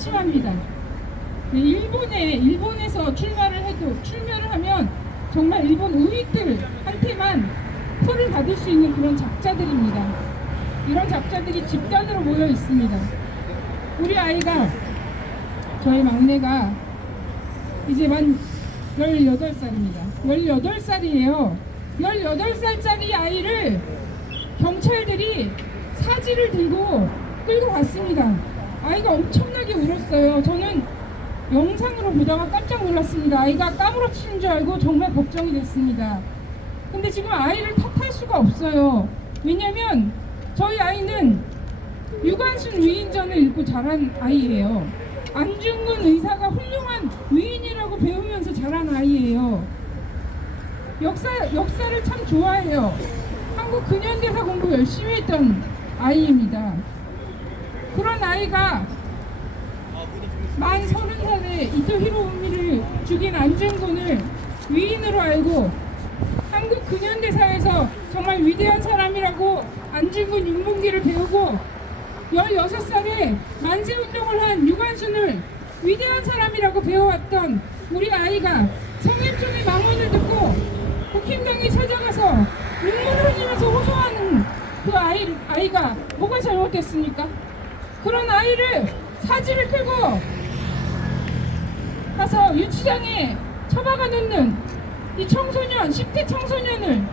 심합니다. 일본에서 출마를 하면 정말 일본 우익들한테만 표를 받을 수 있는 그런 작자들입니다. 이런 작자들이 집단으로 모여 있습니다. 우리 아이가, 저희 막내가 이제 만 18살입니다. 18살이에요. 18살짜리 아이를 경찰들이 사지를 들고 끌고 갔습니다. 아이가 엄청나게 울었어요. 저는 영상으로 보다가 깜짝 놀랐습니다. 아이가 까무러치는 줄 알고 정말 걱정이 됐습니다. 근데 지금 아이를 탓할 수가 없어요. 왜냐면 저희 아이는 유관순 위인전을 읽고 자란 아이예요. 안중근 의사가 훌륭한 위인이라고 배우면서 자란 아이예요. 역사를 참 좋아해요. 한국 근현대사 공부 열심히 했던 아이입니다. 그런 아이가 만 30살에 이토 히로부미를 죽인 안중근을 위인으로 알고 한국 근현대사에서 정말 위대한 사람이라고 안중근 윤봉기를 배우고 16살에 만세운동을 한 유관순을 위대한 사람이라고 배워왔던 우리 아이가 성일종의 망언을 듣고 국힘당에 찾아가서 눈물을 흘리면서 호소하는 그 아이가 뭐가 잘못됐습니까? 그런 아이를 사지를 끌고 가서 유치장에 처박아 놓는 이 청소년, 10대 청소년을,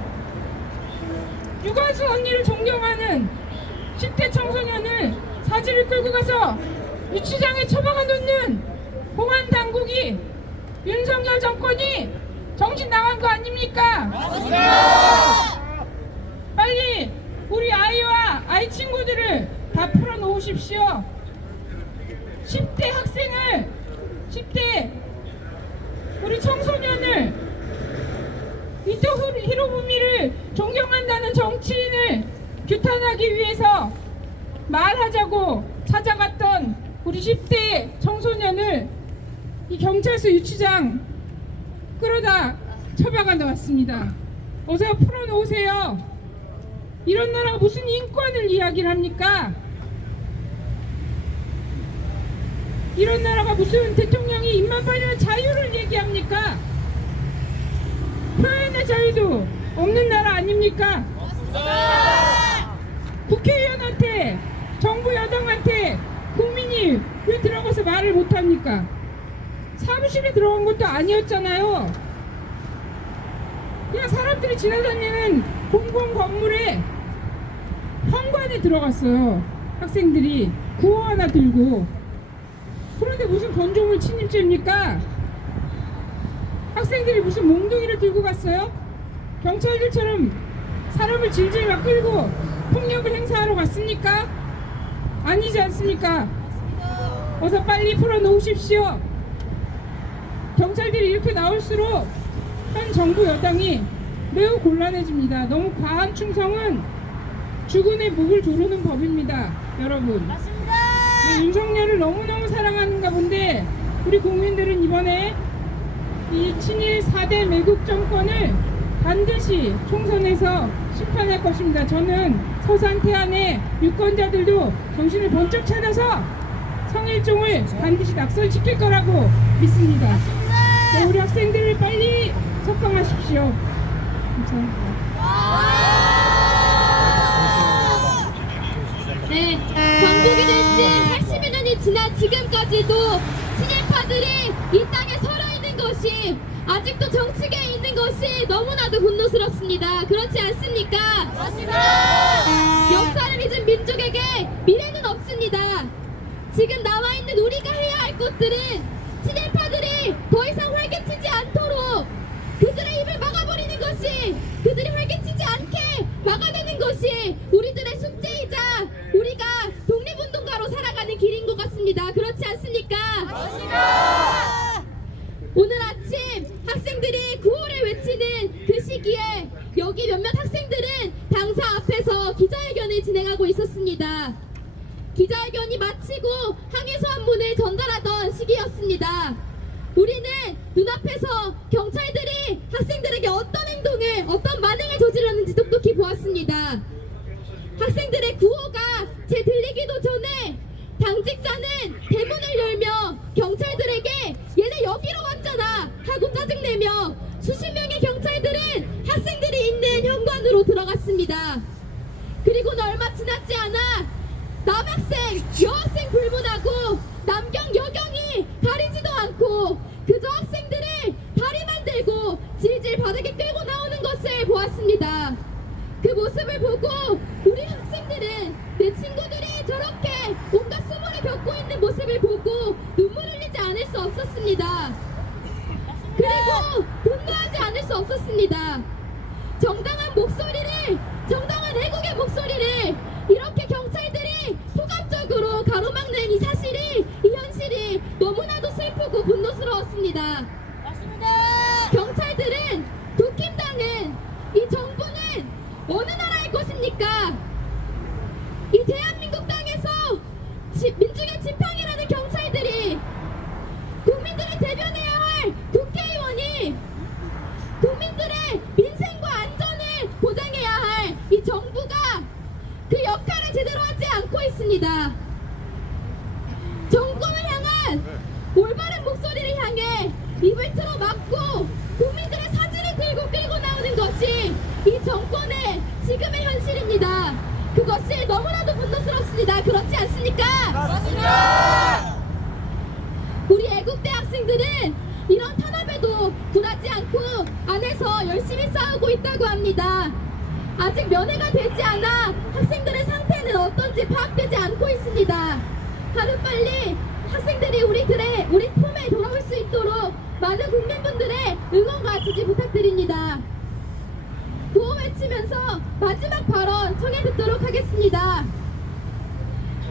유관순 언니를 존경하는 10대 청소년을 사지를 끌고 가서 유치장에 처박아 놓는 공안 당국이, 윤석열 정권이 정신 나간 거 아닙니까? 맞습니다. 빨리 우리 아이와 아이 친구들을 다 풀어놓으십시오. 10대 학생을, 10대 우리 청소년을, 이토 히로부미를 존경한다는 정치인을 규탄하기 위해서 말하자고 찾아갔던 우리 10대 청소년을 이 경찰서 유치장 끌어다 처박아 놓았습니다. 어서 풀어놓으세요. 이런 나라가 무슨 인권을 이야기를 합니까? 이런 나라가 무슨 대통령이 입만 벌리면 자유를 얘기합니까? 표현의 자유도 없는 나라 아닙니까? 국회의원한테, 정부 여당한테 국민이 왜 들어가서 말을 못합니까? 사무실에 들어간 것도 아니었잖아요. 그냥 사람들이 지나다니는 공공 건물에 현관에 들어갔어요. 학생들이 구호 하나 들고. 그런데 무슨 건조물 침입죄입니까? 학생들이 무슨 몽둥이를 들고 갔어요? 경찰들처럼 사람을 질질 막 끌고 폭력을 행사하러 갔습니까? 아니지 않습니까? 어서 빨리 풀어놓으십시오. 경찰들이 이렇게 나올수록 현 정부 여당이 매우 곤란해집니다. 너무 과한 충성은 주군의 목을 조르는 법입니다. 여러분. 맞습니다. 네, 윤석열을 너무너무 사랑하는가 본데 우리 국민들은 이번에 이 친일 4대 매국 정권을 반드시 총선에서 심판할 것입니다. 저는 서산 태안의 유권자들도 정신을 번쩍 차려서 성일종을 반드시 낙선시킬 거라고 믿습니다. 네, 우리 학생들을 빨리 석방하십시오. 감사합니다. 네, 건국이 된 지 80여 년이 지난 지금까지도 친일파들이 이 땅에 살아있는 것이, 아직도 정치계에 있는 것이 너무나도 분노스럽습니다. 그렇지 않습니까? 맞습니다. 역사를 잊은 민족에게 미래는 없습니다. 지금 나와있는 우리가 해야 할 것들은 친일파들이 더 이상 활개치지 않도록 그들의 입을 막아버리는 것이, 그들이 활개치지 않게 막아내는 것이 우리들의 숙제이자 우리가 독립운동가로 살아가는 길인 것 같습니다. 그렇지 않습니까? 맞습니다. 오늘 아침 학생들이 구호를 외치는 그 시기에 여기 몇몇 학생들은 당사 앞에서 기자회견을 진행하고 있었습니다. 기자회견이 마치고 항해 소환문을 전달하던 시기였습니다. 우리는 눈앞에서 경찰들이 학생들에게 어떤 행동을, 어떤 만행을 저질렀는지 똑똑히 보았습니다. 학생들의 구호가 제 들리기도 전에 당직자는 대문을 열며 지나지 않아 남학생, 여학생 불문하고 남경, 여경이 가리지도 않고 그저 학생들을 다리만 들고 질질 바닥에 끌고 나오는 것을 보았습니다. 그 모습을 보고 우리 학생들은 내 친구들이 저렇게 온갖 수모를 겪고 있는 모습을 보고 눈물 흘리지 않을 수 없었습니다. 그리고 분노하지 않을 수 없었습니다. 정당한 목소리를, 정당한 애국의 목소리를 이렇게 경찰들이 포괄적으로 가로막는 이 사실이, 이 현실이 너무나도 슬프고 분노스러웠습니다. 경찰들은, 국힘당은, 이 정부는 어느 나라의 것입니까? 이 대한민국 땅에서 민중의 지팡이라는 경찰들이, 국민들을 대변해야 할 국회의원이, 국민들의 민생과 안전을 보장해야 할 이 정부가 그 역할을 제대로 하지 않고 있습니다. 정권을 향한 올바른 목소리를 향해 입을 틀어 막고 국민들의 사지를 들고 끌고 나오는 것이 이 정권의 지금의 현실입니다. 그것이 너무나도 분노스럽습니다. 그렇지 않습니까? 맞습니다. 우리 애국대 학생들은 이런 탄압에도 굴하지 않고 안에서 열심히 싸우고 있다고 합니다. 아직 면회가 되지 않아 학생들의 상태는 어떤지 파악되지 않고 있습니다. 하루빨리 학생들이 우리 품에 돌아올 수 있도록 많은 국민분들의 응원과 지지 부탁드립니다. 구호 외치면서 마지막 발언 청해 듣도록 하겠습니다.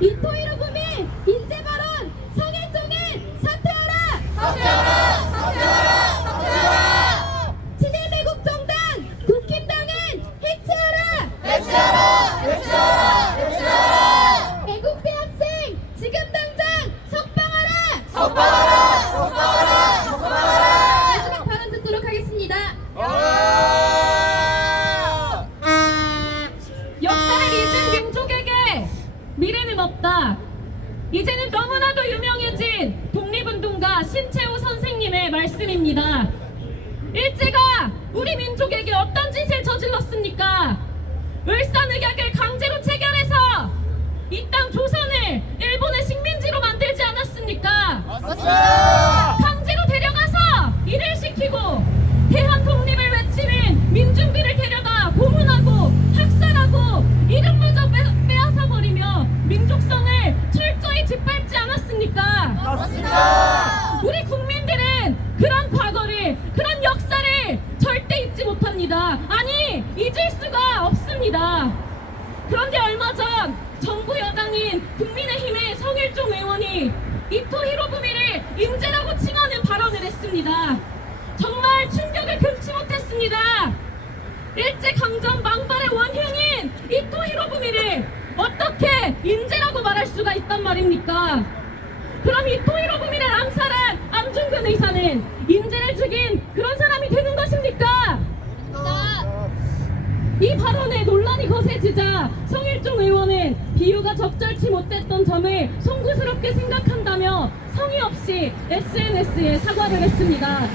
이토히로 부미 인재 발언 성일종은 사퇴하라! 사퇴하라! 사퇴하라! 사퇴하라! 친일 매국 정당 국힘당은 해체하라! 해체하라! 해체하라! 해체하라! 애국대 학생 지금 당장 석방하라! 석방하라! 석방하라! 석방하라! 마지막 발언 듣도록 하겠습니다. 역사를 잊은 민족에게 미래는 없다. 이제는 너무나도 유명해진 독립운동가 신채호 선생님의 말씀입니다. 일제가 우리 민족에게 어떤 짓을 저질렀습니까? 을사늑약을 강제로 체결해서 이 땅 조선을 일본의 식민지로 만들지 않았습니까? 맞습니다. 강제로 데려가서 일을 시키고 대한 독립을 외치는 민중들을 데려다 고문하고 학살하고 이름마저 빼앗아버리며 민족성을 철저히 짓밟지 않았습니까? 맞습니다. 우리 국민들은 그런 과거를, 그런 역사를 절대 잊지 못합니다. 아니, 잊을 수가 없습니다. 그런데 얼마 전 정부 여당인 국민의힘의 성일종 의원이 이토 히로부미를 인재라고 칭하는 발언을 했습니다. 정말 충격을 금치 못했습니다. 일제강점 망발의 원흉인 이토 히로부미를 어떻게 인재라고 말할 수가 있단 말입니까? 그럼 이토 히로부미를 암살한 안중근 의사는 인재를 죽인 그런 사람이 되는 것입니까? 이 발언에 논란이 거세지자 성일종 의원은 비유가 적절치 못했던 점을 송구스럽게 생각한다며 성의 없이 SNS에 사과를 했습니다.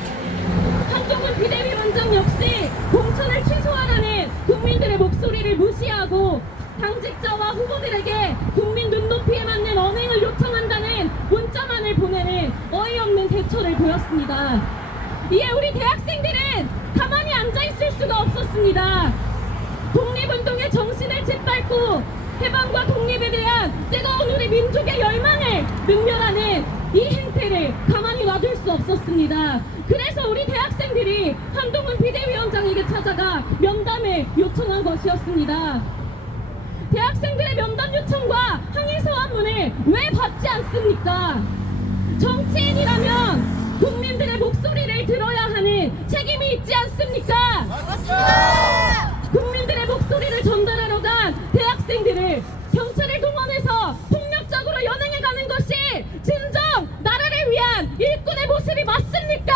한동훈 비대위원장 역시 공천을 취소하라는 국민들의 목소리를 무시하고 당직자와 후보들에게 국민 눈높이에 맞는 언행을 요청한다는 문자만을 보내는 어이없는 대처를 보였습니다. 이에 우리 대학생들은 가만히 앉아있을 수가 없었습니다. 독립운동의 정신을 짓밟고 해방과 독립에 대한 뜨거운 우리 민족의 열망을 능멸하는 이 행태를 가만히 놔둘 수 없었습니다. 그래서 우리 대학생들이 한동훈 비대위원장에게 찾아가 면담을 요청한 것이었습니다. 대학생들의 면담 요청과 항의 서한문을 왜 받지 않습니까? 정치인이라면 국민들의 목소리를 들어야 하는 책임이 있지 않습니까? 맞습니다. 국민들의 목소리를 전달하러 간 대학생들을 경찰을 동원해서 폭력적으로 연행해가는 것이 진정 나라를 위한 일꾼의 모습이 맞습니까?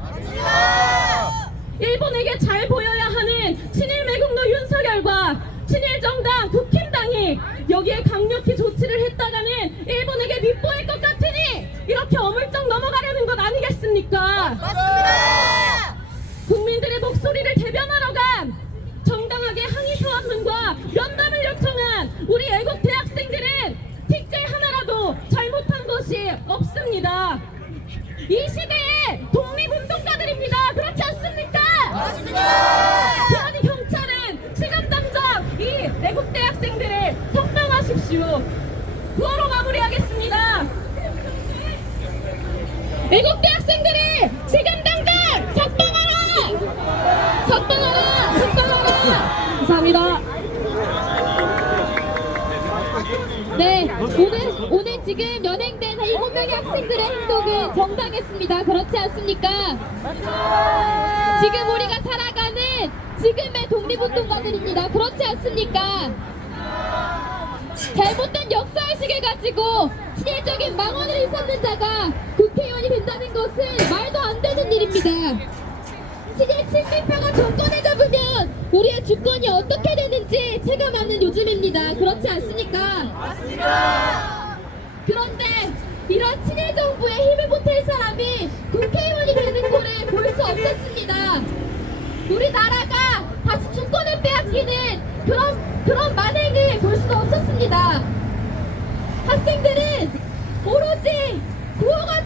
맞습니다. 일본에게 잘 보여야 하는 친일 매국노 윤석열과 친일 정당 국힘당이 여기에 강력히 조치를 했다가는 일본에게 밉보일 것 같으니 이렇게 어물쩍 넘어가려는 것 아니겠습니까? 맞습니다. 국민들의 목소리를 대변하러 간 정당하게 항의 서한문과 면담을 요청한 우리 없습니다. 이 시대에 독립운동가들입니다. 그렇지 않습니까? 맞습니다. 그러니 경찰은 지금 당장 이 애국대 학생들을 석방하십시오. 구호로 마무리하겠습니다. 애국대 학생들이 지금 당장 석방하라! 석방하라! 석방하라! 감사합니다. 네, 오늘 지금 연행된 7명의 학생들의 행동은 정당했습니다. 그렇지 않습니까? 지금 우리가 살아가는 지금의 독립운동가들입니다. 그렇지 않습니까? 잘못된 역사의식을 가지고 친일적인 망언을 일삼는 자가 국회의원이 된다는 것은 말도 안 되는 일입니다. 친일 친일파가 정권을 잡으면 우리의 주권이 어떻게 되는지 체감하는 요즘입니다. 그렇지 않습니까? 맞습니다. 그런데 이런 친일 정부에 힘을 보탤 사람이 국회의원이 되는 꼴을 볼 수 없었습니다. 우리나라가 다시 주권을 빼앗기는 그런 만행을 볼 수도 없었습니다. 학생들은 오로지 구호가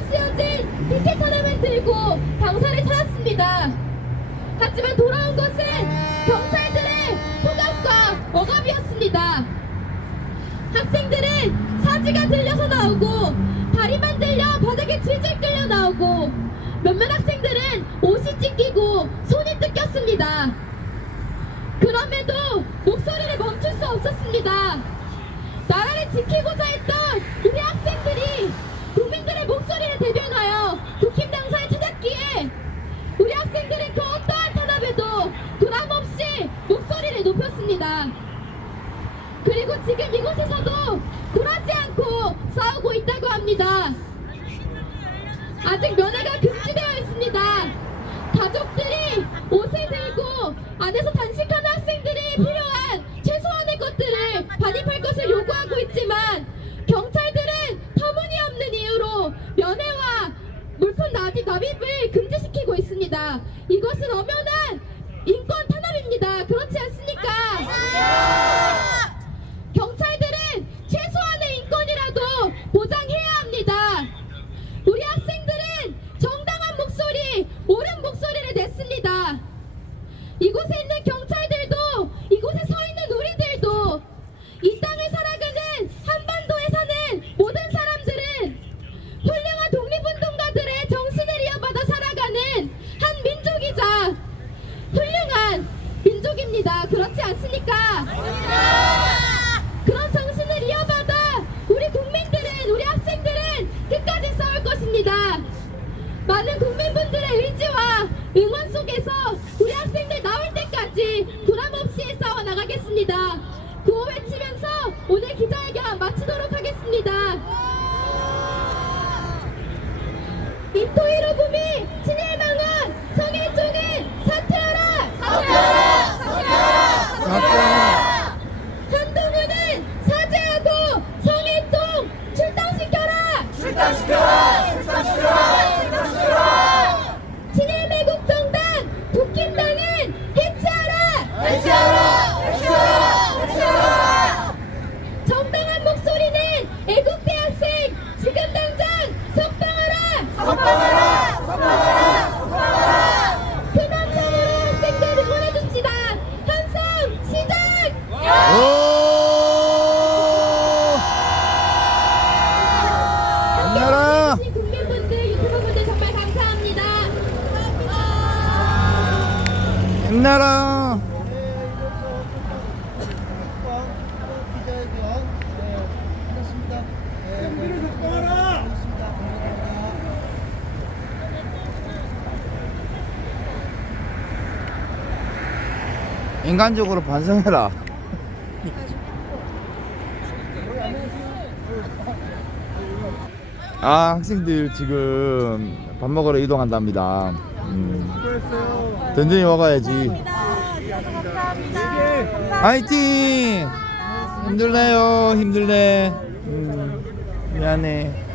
쓰여진 피켓 하나만 들고 당사를 찾았습니다. 하지만 돌아온 것은 경찰들의 투갑과 억압이었습니다. 학생들은 사지가 들려서 나오고 다리만 들려 바닥에 질질 끌려 나오고 몇몇 학생들은 옷이 찢기고 손이 뜯겼습니다. 그럼에도 목소리를 멈출 수 없었습니다. 나라를 지키고자 했던 우리 학생들이 국민들의 목소리를 대변하여 국힘 당사에 찾았기에 우리 학생들은 그 어떠한 탄압에도 돌함없이 목소리를 높였습니다. 그리고 지금 이곳에서도 굴하지 않고 싸우고 있다고 합니다. 아직 면회가 금지되어 있습니다. 가족들이 옷을 들고 안에서 단식하는 학생들이 필요한 최소한의 것들을 반입할 것을 요구하고 있지만 경찰들은 터무니없는 이유로 면회와 물품 납입을 금지시키고 있습니다. 이것은 엄연한 인권 탄압입니다. 그렇지 않습니까? 경찰들은 최소한의 인권이라도 보장해야 합니다. 우리 학생들은 정당한 목소리, 옳은 목소리를 냈습니다. 이곳에 있는 경찰들도, 이곳에 서 있는 우리들도, 이 땅을 살아가는 한반도에 사는 모든 사람들은 훌륭한 독립운동가들의 정신을 이어받아 살아가는 한 민족이자 훌륭한 민족입니다. 그렇지 않습니까? 그런 정신을 이어받아 우리 국민들은, 우리 학생들은 끝까지 싸울 것입니다. 많은 국민분들의 의지와 응원 속에서 우리 학생들 나올 때까지 불함없이 싸워 나가겠습니다. 구호 외치면서 오늘 기자회견 마치도록 하겠습니다. 인토 히로부미 친일망언 성일종은 사퇴하라! 사퇴하라! 사퇴하라! 사퇴하라! 한동훈은 사죄하고 성일종 출당시켜라! 출당시켜라! 출당시켜라! 출당시켜라! 친일 매국 정당 국힘당은 해체하라! 해체하라! 해체하라! 해체하라! 정당한 목소리는 애국대 학생 지금 당장 석방하라! 석방하라! 석방하라! 석방하라! 큰 함성으로 학생들 응원해줍시다. 함성 시작! 힘내라! 함께해주신 국민분들, 유튜버분들 정말 감사합니다. 힘내라! 인간적으로 반성해라. 아, 학생들 지금 밥 먹으러 이동한답니다. 든든히 먹어야지. 화이팅! 힘들네요, 힘들네. 미안해.